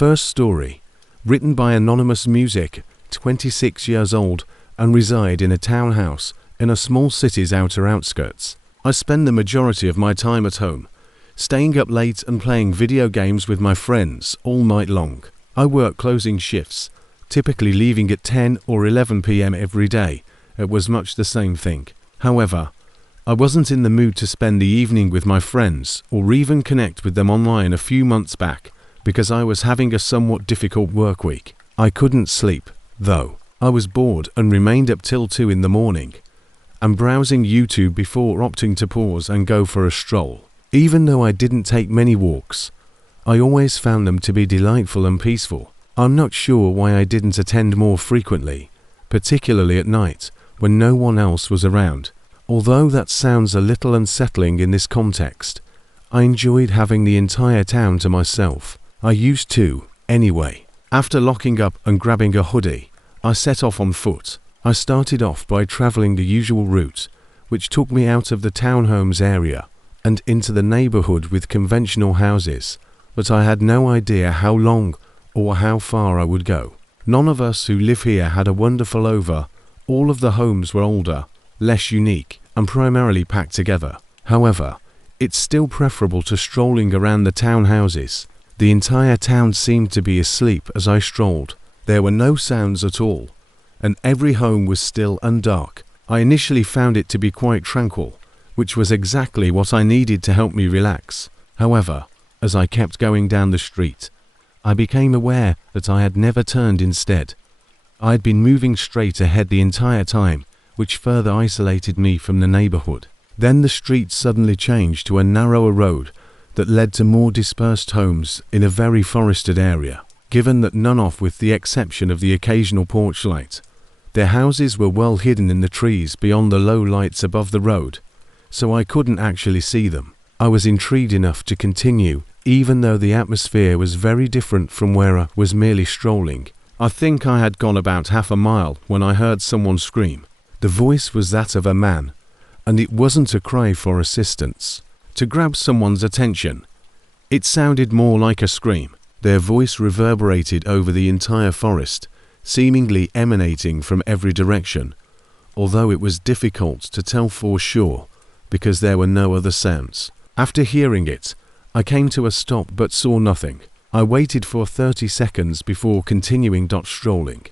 First story, written by Anonymous Music, 26 years old, and reside in a townhouse in a small city's outer outskirts. I spend the majority of my time at home, staying up late and playing video games with my friends all night long. I work closing shifts, typically leaving at 10 or 11 p.m. every day. It was much the same thing. However, I wasn't in the mood to spend the evening with my friends or even connect with them online a few months back because I was having a somewhat difficult work week. I couldn't sleep, though. I was bored and remained up till 2 in the morning and browsing YouTube before opting to pause and go for a stroll. Even though I didn't take many walks, I always found them to be delightful and peaceful. I'm not sure why I didn't attend more frequently, particularly at night when no one else was around. Although that sounds a little unsettling in this context, I enjoyed having the entire town to myself. I used to, anyway. After locking up and grabbing a hoodie, I set off on foot. I started off by traveling the usual route, which took me out of the townhomes area and into the neighborhood with conventional houses, but I had no idea how long or how far I would go. None of us who live here had a wonderful over. All of the homes were older, less unique, and primarily packed together. However, it's still preferable to strolling around the townhouses. The entire town seemed to be asleep as I strolled. There were no sounds at all, and every home was still and dark. I initially found it to be quite tranquil, which was exactly what I needed to help me relax. However, as I kept going down the street, I became aware that I had never turned instead. I had been moving straight ahead the entire time, which further isolated me from the neighborhood. Then the street suddenly changed to a narrower road that led to more dispersed homes in a very forested area. Given that none of, with the exception of the occasional porch light, their houses were well hidden in the trees beyond the low lights above the road, so I couldn't actually see them. I was intrigued enough to continue, even though the atmosphere was very different from where I was merely strolling. I think I had gone about half a mile when I heard someone scream. The voice was that of a man, and it wasn't a cry for assistance to grab someone's attention. It sounded more like a scream. Their voice reverberated over the entire forest, seemingly emanating from every direction, although it was difficult to tell for sure because there were no other sounds. After hearing it, I came to a stop but saw nothing. I waited for 30 seconds before continuing strolling.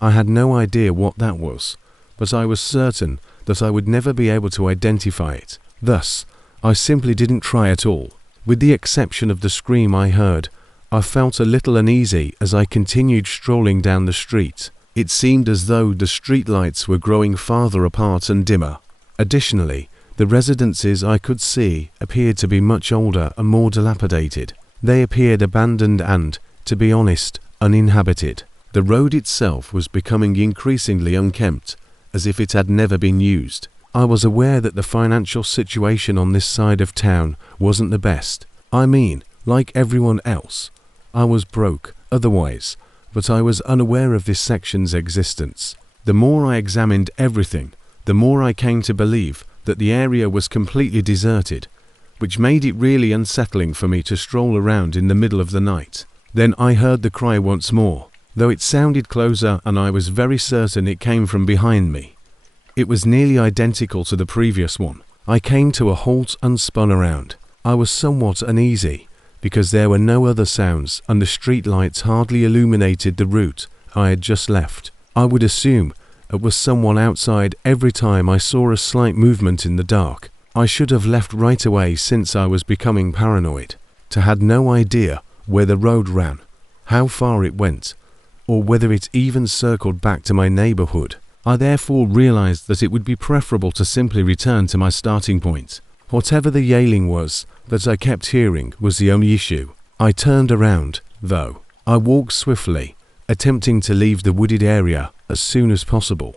I had no idea what that was, but I was certain that I would never be able to identify it. Thus, I simply didn't try at all. With the exception of the scream I heard, I felt a little uneasy as I continued strolling down the street. It seemed as though the streetlights were growing farther apart and dimmer. Additionally, the residences I could see appeared to be much older and more dilapidated. They appeared abandoned and, to be honest, uninhabited. The road itself was becoming increasingly unkempt, as if it had never been used. I was aware that the financial situation on this side of town wasn't the best. I mean, like everyone else, I was broke otherwise, but I was unaware of this section's existence. The more I examined everything, the more I came to believe that the area was completely deserted, which made it really unsettling for me to stroll around in the middle of the night. Then I heard the cry once more, though it sounded closer and I was very certain it came from behind me. It was nearly identical to the previous one. I came to a halt and spun around. I was somewhat uneasy because there were no other sounds and the street lights hardly illuminated the route I had just left. I would assume it was someone outside every time I saw a slight movement in the dark. I should have left right away since I was becoming paranoid. I had no idea where the road ran, how far it went, or whether it even circled back to my neighborhood. I therefore realized that it would be preferable to simply return to my starting point. Whatever the yelling was that I kept hearing was the only issue. I turned around, though. I walked swiftly, attempting to leave the wooded area as soon as possible,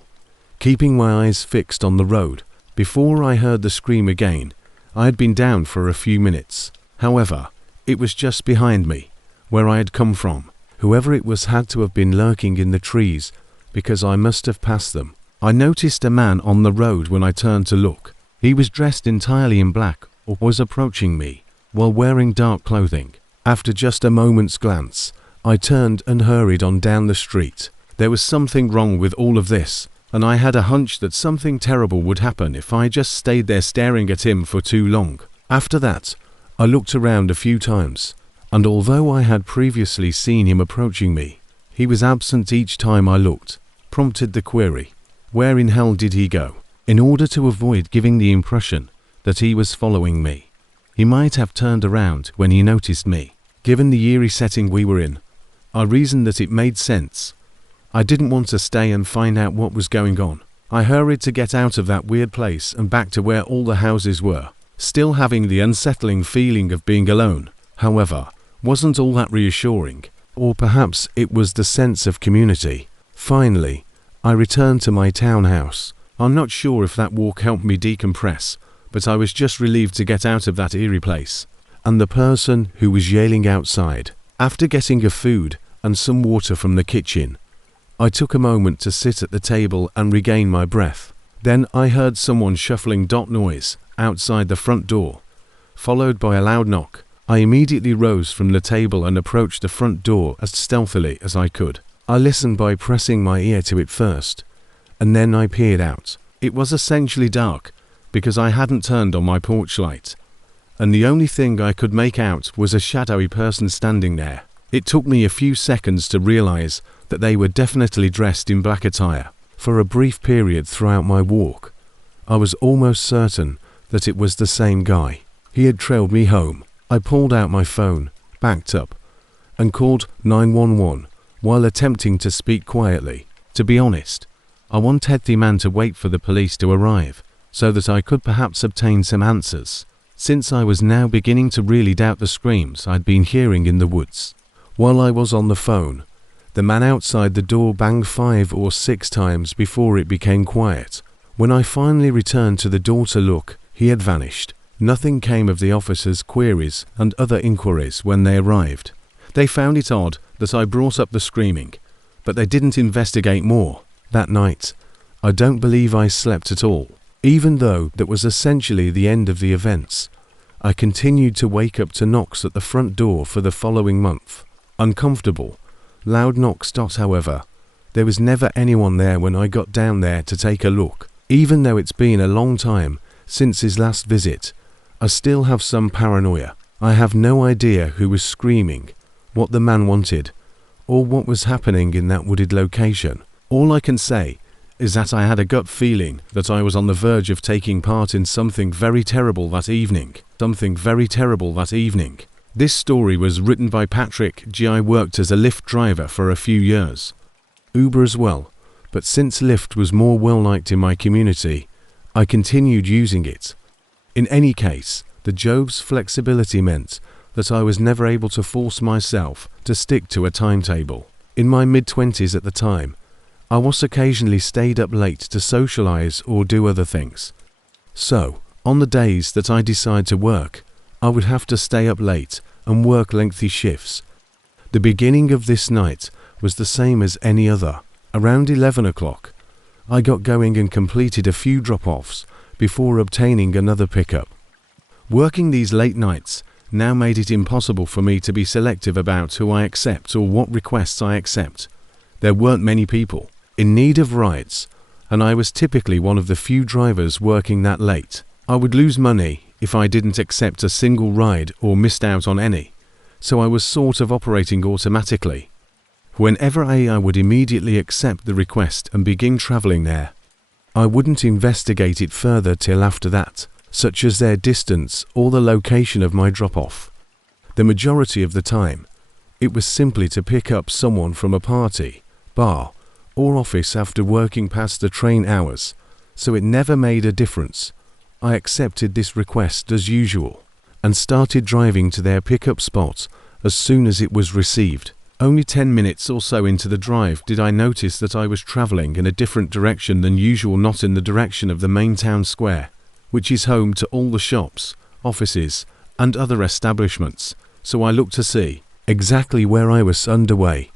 keeping my eyes fixed on the road. Before I heard the scream again, I had been down for a few minutes. However, it was just behind me, where I had come from. Whoever it was had to have been lurking in the trees, because I must have passed them. I noticed a man on the road when I turned to look. He was dressed entirely in black, or was approaching me, while wearing dark clothing. After just a moment's glance, I turned and hurried on down the street. There was something wrong with all of this, and I had a hunch that something terrible would happen if I just stayed there staring at him for too long. After that, I looked around a few times, and although I had previously seen him approaching me, he was absent each time I looked. Prompted the query, where in hell did he go? In order to avoid giving the impression that he was following me, he might have turned around when he noticed me. Given the eerie setting we were in, I reasoned that it made sense. I didn't want to stay and find out what was going on. I hurried to get out of that weird place and back to where all the houses were, still having the unsettling feeling of being alone. However, wasn't all that reassuring, or perhaps it was the sense of community. Finally, I returned to my townhouse. I'm not sure if that walk helped me decompress, but I was just relieved to get out of that eerie place. And the person who was yelling outside. After getting a food and some water from the kitchen, I took a moment to sit at the table and regain my breath. Then I heard someone shuffling noise outside the front door, followed by a loud knock. I immediately rose from the table and approached the front door as stealthily as I could. I listened by pressing my ear to it first, and then I peered out. It was essentially dark because I hadn't turned on my porch light, and the only thing I could make out was a shadowy person standing there. It took me a few seconds to realize that they were definitely dressed in black attire. For a brief period throughout my walk, I was almost certain that it was the same guy. He had trailed me home. I pulled out my phone, backed up, and called 911 while attempting to speak quietly. To be honest, I wanted the man to wait for the police to arrive so that I could perhaps obtain some answers, since I was now beginning to really doubt the screams I'd been hearing in the woods. While I was on the phone, the man outside the door banged 5 or 6 times before it became quiet. When I finally returned to the door to look, he had vanished. Nothing came of the officers' queries and other inquiries when they arrived. They found it odd that I brought up the screaming, but they didn't investigate more. That night, I don't believe I slept at all. Even though that was essentially the end of the events, I continued to wake up to knocks at the front door for the following month. Uncomfortable, loud knocks. However, there was never anyone there when I got down there to take a look. Even though it's been a long time since his last visit, I still have some paranoia. I have no idea who was screaming, what the man wanted, or what was happening in that wooded location. All I can say is that I had a gut feeling that I was on the verge of taking part in something very terrible that evening. This story was written by Patrick G. I worked as a Lyft driver for a few years. Uber as well, but since Lyft was more well-liked in my community, I continued using it. In any case, the job's flexibility meant that I was never able to force myself to stick to a timetable. In my mid-20s at the time, I was occasionally stayed up late to socialize or do other things. So, on the days that I decide to work, I would have to stay up late and work lengthy shifts. The beginning of this night was the same as any other. Around 11 o'clock, I got going and completed a few drop-offs before obtaining another pickup. Working these late nights now made it impossible for me to be selective about who I accept or what requests I accept. There weren't many people in need of rides, and I was typically one of the few drivers working that late. I would lose money if I didn't accept a single ride or missed out on any, so I was sort of operating automatically. Whenever I would immediately accept the request and begin traveling there. I wouldn't investigate it further till after that, such as their distance or the location of my drop-off. The majority of the time, it was simply to pick up someone from a party, bar, or office after working past the train hours, so it never made a difference. I accepted this request as usual, and started driving to their pickup spot as soon as it was received. Only 10 minutes or so into the drive did I notice that I was travelling in a different direction than usual, not in the direction of the main town square, which is home to all the shops, offices, and other establishments, so I looked to see exactly where I was underway,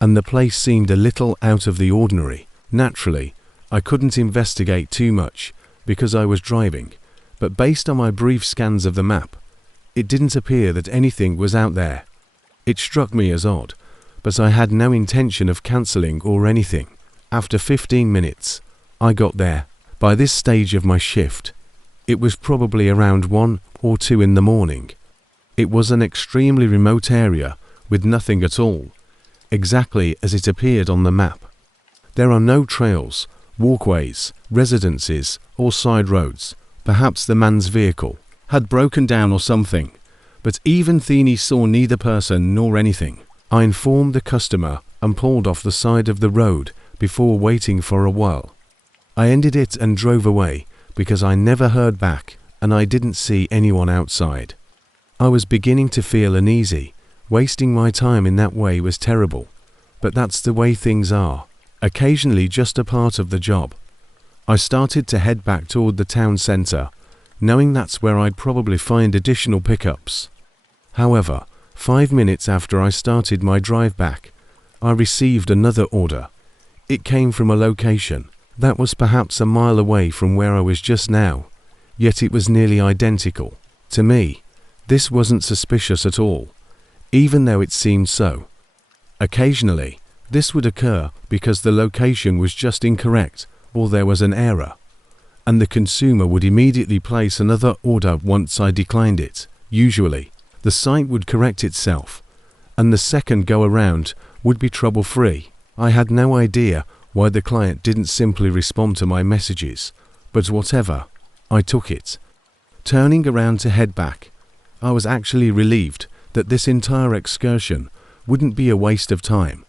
and the place seemed a little out of the ordinary. Naturally, I couldn't investigate too much because I was driving, but based on my brief scans of the map, it didn't appear that anything was out there. It struck me as odd, but I had no intention of cancelling or anything. After 15 minutes, I got there. By this stage of my shift, it was probably around 1 or 2 in the morning. It was an extremely remote area with nothing at all, exactly as it appeared on the map. There are no trails, walkways, residences, or side roads. Perhaps the man's vehicle had broken down or something, but even Theeney saw neither person nor anything. I informed the customer and pulled off the side of the road before waiting for a while. I ended it and drove away because I never heard back and I didn't see anyone outside. I was beginning to feel uneasy. Wasting my time in that way was terrible, but that's the way things are. Occasionally just a part of the job. I started to head back toward the town centre, knowing that's where I'd probably find additional pickups. However, 5 minutes after I started my drive back, I received another order. It came from a location that was perhaps a mile away from where I was just now, yet it was nearly identical. To me, this wasn't suspicious at all, even though it seemed so. Occasionally, this would occur because the location was just incorrect or there was an error, and the consumer would immediately place another order once I declined it. Usually, the site would correct itself, and the second go-around would be trouble-free. I had no idea why the client didn't simply respond to my messages, but whatever, I took it. Turning around to head back, I was actually relieved that this entire excursion wouldn't be a waste of time.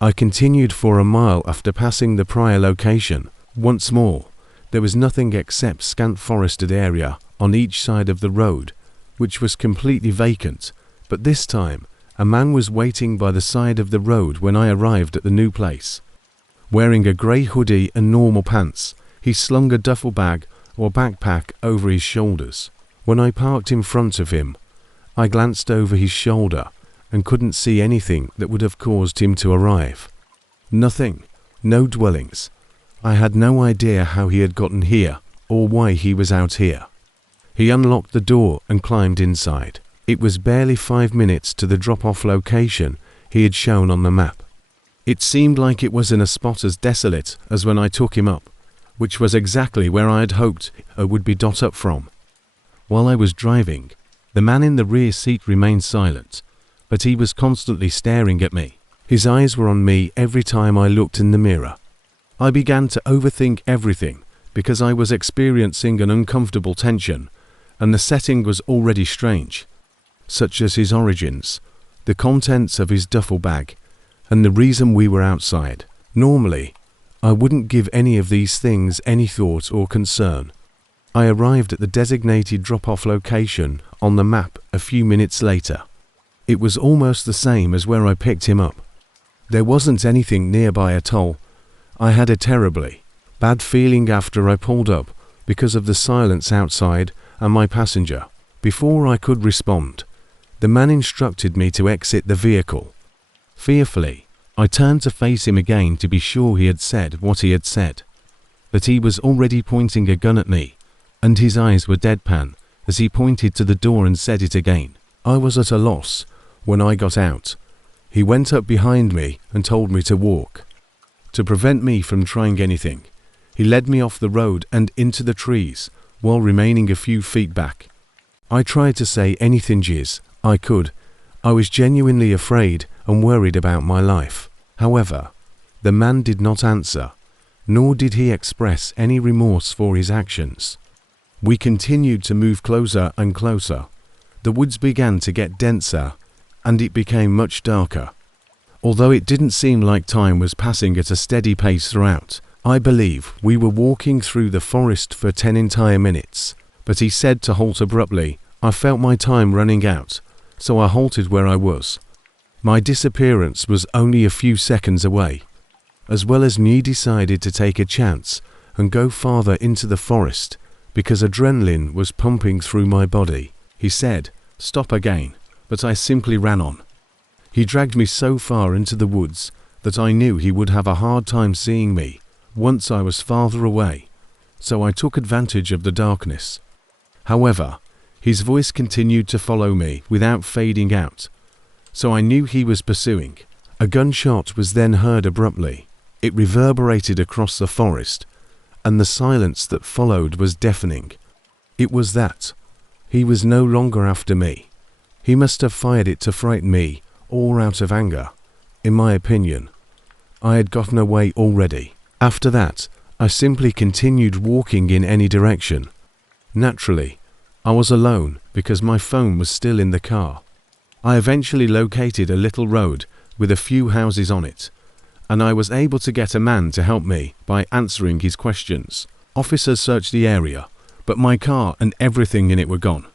I continued for a mile after passing the prior location. Once more, there was nothing except scant forested area on each side of the road, which was completely vacant, but this time a man was waiting by the side of the road when I arrived at the new place. Wearing a grey hoodie and normal pants, he slung a duffel bag or backpack over his shoulders. When I parked in front of him, I glanced over his shoulder and couldn't see anything that would have caused him to arrive. Nothing, no dwellings. I had no idea how he had gotten here or why he was out here. He unlocked the door and climbed inside. It was barely 5 minutes to the drop-off location he had shown on the map. It seemed like it was in a spot as desolate as when I took him up, which was exactly where I had hoped it would be dot up from. While I was driving, the man in the rear seat remained silent, but he was constantly staring at me. His eyes were on me every time I looked in the mirror. I began to overthink everything because I was experiencing an uncomfortable tension, and the setting was already strange, such as his origins, the contents of his duffel bag, and the reason we were outside. Normally, I wouldn't give any of these things any thought or concern. I arrived at the designated drop-off location on the map a few minutes later. It was almost the same as where I picked him up. There wasn't anything nearby at all. I had a terribly bad feeling after I pulled up because of the silence outside and my passenger. Before I could respond, the man instructed me to exit the vehicle. Fearfully, I turned to face him again to be sure he had said what he had said, but he was already pointing a gun at me, and his eyes were deadpan as he pointed to the door and said it again. I was at a loss when I got out. He went up behind me and told me to walk. To prevent me from trying anything, he led me off the road and into the trees while remaining a few feet back. I tried to say anything I could. I was genuinely afraid and worried about my life. However, the man did not answer, nor did he express any remorse for his actions. We continued to move closer and closer. The woods began to get denser, and it became much darker. Although it didn't seem like time was passing at a steady pace throughout, I believe we were walking through the forest for 10 entire minutes. But he said to halt abruptly. I felt my time running out, so I halted where I was. My disappearance was only a few seconds away. As well as me, decided to take a chance and go farther into the forest because adrenaline was pumping through my body. He said, "Stop again," but I simply ran on. He dragged me so far into the woods that I knew he would have a hard time seeing me once I was farther away, so I took advantage of the darkness. However, his voice continued to follow me without fading out, so I knew he was pursuing. A gunshot was then heard abruptly. It reverberated across the forest, and the silence that followed was deafening. It was that. He was no longer after me. He must have fired it to frighten me, or out of anger. In my opinion, I had gotten away already. After that, I simply continued walking in any direction. Naturally, I was alone because my phone was still in the car. I eventually located a little road with a few houses on it, and I was able to get a man to help me by answering his questions. Officers searched the area, but my car and everything in it were gone.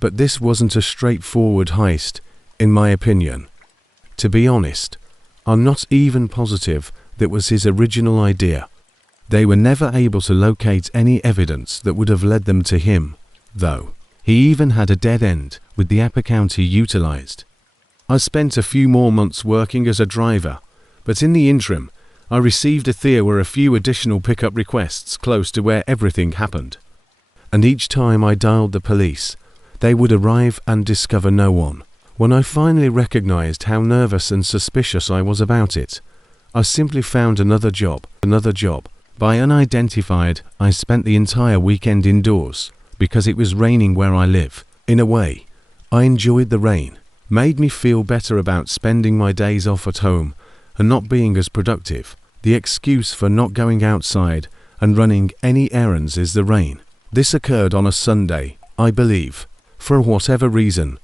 But this wasn't a straightforward heist, in my opinion. To be honest, I'm not even positive that was his original idea. They were never able to locate any evidence that would have led them to him, though. He even had a dead end with the app account he utilized. I spent a few more months working as a driver, but in the interim, I received there were a few additional pickup requests close to where everything happened. And each time I dialed the police, they would arrive and discover no one. When I finally recognized how nervous and suspicious I was about it, I simply found another job. By unidentified, I spent the entire weekend indoors because it was raining where I live. In a way, I enjoyed the rain. Made me feel better about spending my days off at home and not being as productive. The excuse for not going outside and running any errands is the rain. This occurred on a Sunday, I believe. For whatever reason,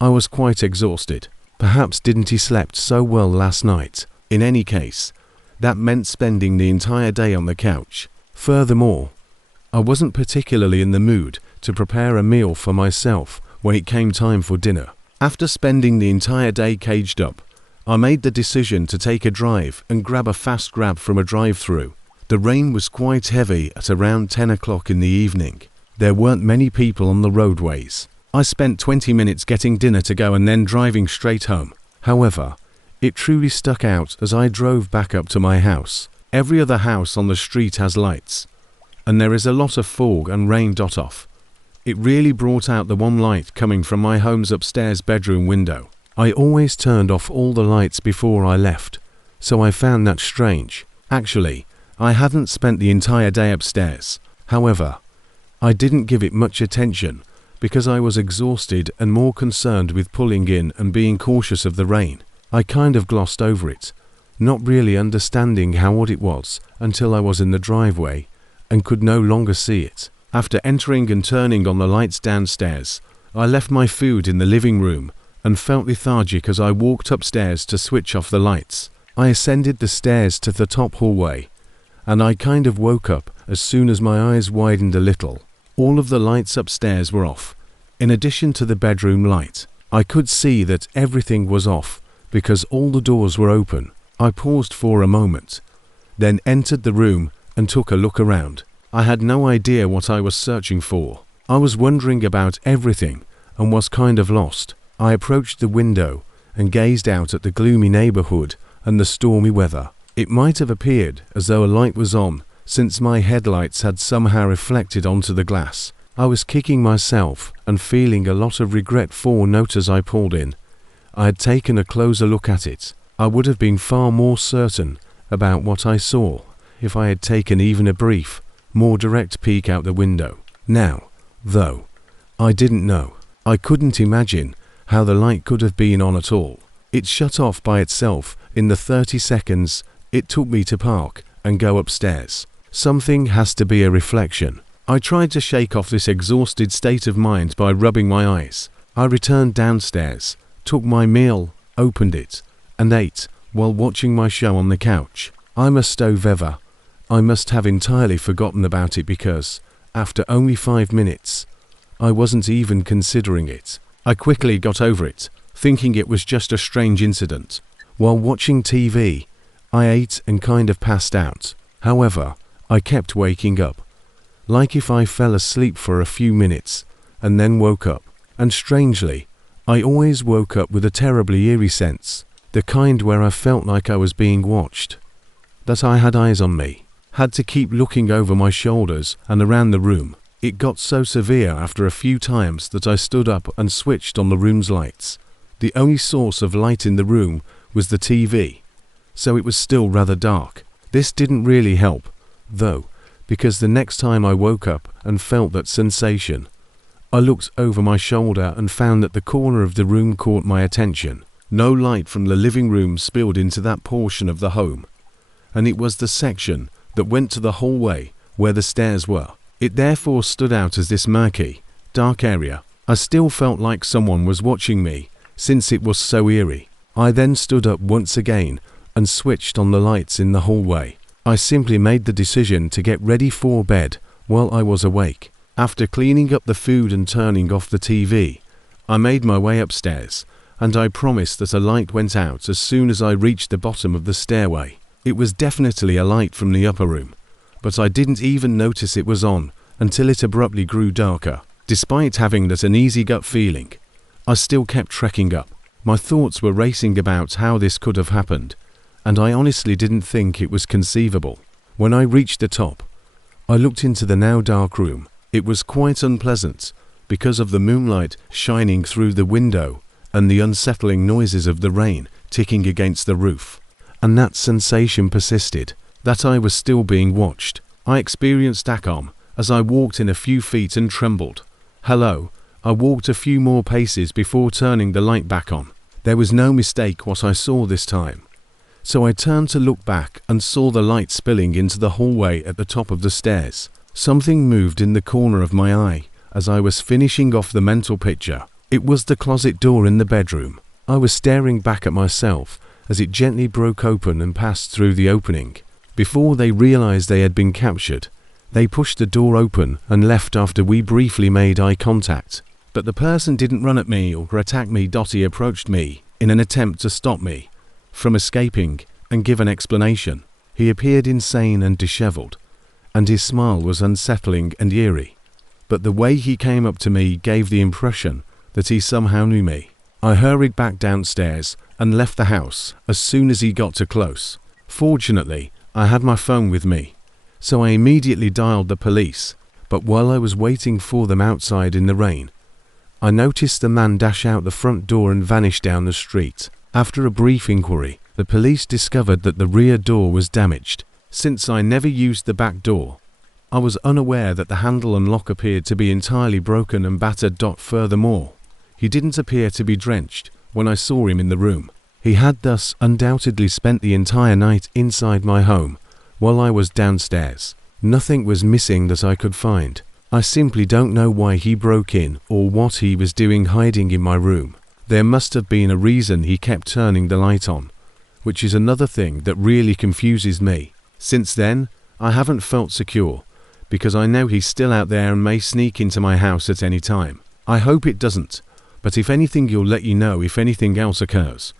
I was quite exhausted. Perhaps didn't he slept so well last night. In any case, that meant spending the entire day on the couch. Furthermore, I wasn't particularly in the mood to prepare a meal for myself when it came time for dinner. After spending the entire day caged up, I made the decision to take a drive and grab a fast grab from a drive-thru. The rain was quite heavy at around 10 o'clock in the evening. There weren't many people on the roadways. I spent 20 minutes getting dinner to go and then driving straight home. However, it truly stuck out as I drove back up to my house. Every other house on the street has lights, and there is a lot of fog and rain off. It really brought out the one light coming from my home's upstairs bedroom window. I always turned off all the lights before I left, so I found that strange. Actually, I hadn't spent the entire day upstairs. However, I didn't give it much attention because I was exhausted and more concerned with pulling in and being cautious of the rain. I kind of glossed over it, not really understanding how odd it was until I was in the driveway and could no longer see it. After entering and turning on the lights downstairs, I left my food in the living room and felt lethargic as I walked upstairs to switch off the lights. I ascended the stairs to the top hallway, and I kind of woke up as soon as my eyes widened a little. All of the lights upstairs were off. In addition to the bedroom light, I could see that everything was off because all the doors were open. I paused for a moment, then entered the room and took a look around. I had no idea what I was searching for. I was wondering about everything and was kind of lost. I approached the window and gazed out at the gloomy neighborhood and the stormy weather. It might have appeared as though a light was on, since my headlights had somehow reflected onto the glass. I was kicking myself and feeling a lot of regret for not as I pulled in. I had taken a closer look at it. I would have been far more certain about what I saw if I had taken even a brief, more direct peek out the window. Now, though, I didn't know. I couldn't imagine how the light could have been on at all. It shut off by itself in the 30 seconds it took me to park and go upstairs. Something has to be a reflection. I tried to shake off this exhausted state of mind by rubbing my eyes. I returned downstairs, took my meal, opened it, and ate while watching my show on the couch. I must have entirely forgotten about it because, after only 5 minutes, I wasn't even considering it. I quickly got over it, thinking it was just a strange incident. While watching TV, I ate and kind of passed out. However, I kept waking up, like if I fell asleep for a few minutes and then woke up. And strangely, I always woke up with a terribly eerie sense, the kind where I felt like I was being watched, that I had eyes on me. Had to keep looking over my shoulders and around the room. It got so severe after a few times that I stood up and switched on the room's lights. The only source of light in the room was the TV, so it was still rather dark. This didn't really help, though, because the next time I woke up and felt that sensation, I looked over my shoulder and found that the corner of the room caught my attention. No light from the living room spilled into that portion of the home, and it was the section that went to the hallway where the stairs were. It therefore stood out as this murky, dark area. I still felt like someone was watching me, since it was so eerie. I then stood up once again and switched on the lights in the hallway. I simply made the decision to get ready for bed while I was awake. After cleaning up the food and turning off the TV, I made my way upstairs, and I promised that a light went out as soon as I reached the bottom of the stairway. It was definitely a light from the upper room, but I didn't even notice it was on until it abruptly grew darker. Despite having that uneasy gut feeling, I still kept trekking up. My thoughts were racing about how this could have happened, and I honestly didn't think it was conceivable. When I reached the top, I looked into the now dark room. It was quite unpleasant because of the moonlight shining through the window and the unsettling noises of the rain ticking against the roof. And that sensation persisted, that I was still being watched. I experienced ACOM as I walked in a few feet and trembled. Hello, I walked a few more paces before turning the light back on. There was no mistake what I saw this time. So I turned to look back and saw the light spilling into the hallway at the top of the stairs. Something moved in the corner of my eye as I was finishing off the mental picture. It was the closet door in the bedroom. I was staring back at myself as it gently broke open and passed through the opening. Before they realized they had been captured, they pushed the door open and left after we briefly made eye contact. But the person didn't run at me or attack me. He approached me in an attempt to stop me from escaping and give an explanation. He appeared insane and disheveled, and his smile was unsettling and eerie. But the way he came up to me gave the impression that he somehow knew me. I hurried back downstairs and left the house as soon as he got too close. Fortunately, I had my phone with me, so I immediately dialed the police. But while I was waiting for them outside in the rain, I noticed the man dash out the front door and vanish down the street. After a brief inquiry, the police discovered that the rear door was damaged. Since I never used the back door, I was unaware that the handle and lock appeared to be entirely broken and battered. Furthermore, he didn't appear to be drenched when I saw him in the room. He had thus undoubtedly spent the entire night inside my home while I was downstairs. Nothing was missing that I could find. I simply don't know why he broke in or what he was doing hiding in my room. There must have been a reason he kept turning the light on, which is another thing that really confuses me. Since then, I haven't felt secure, because I know he's still out there and may sneak into my house at any time. I hope it doesn't, but if anything, you'll let you know if anything else occurs.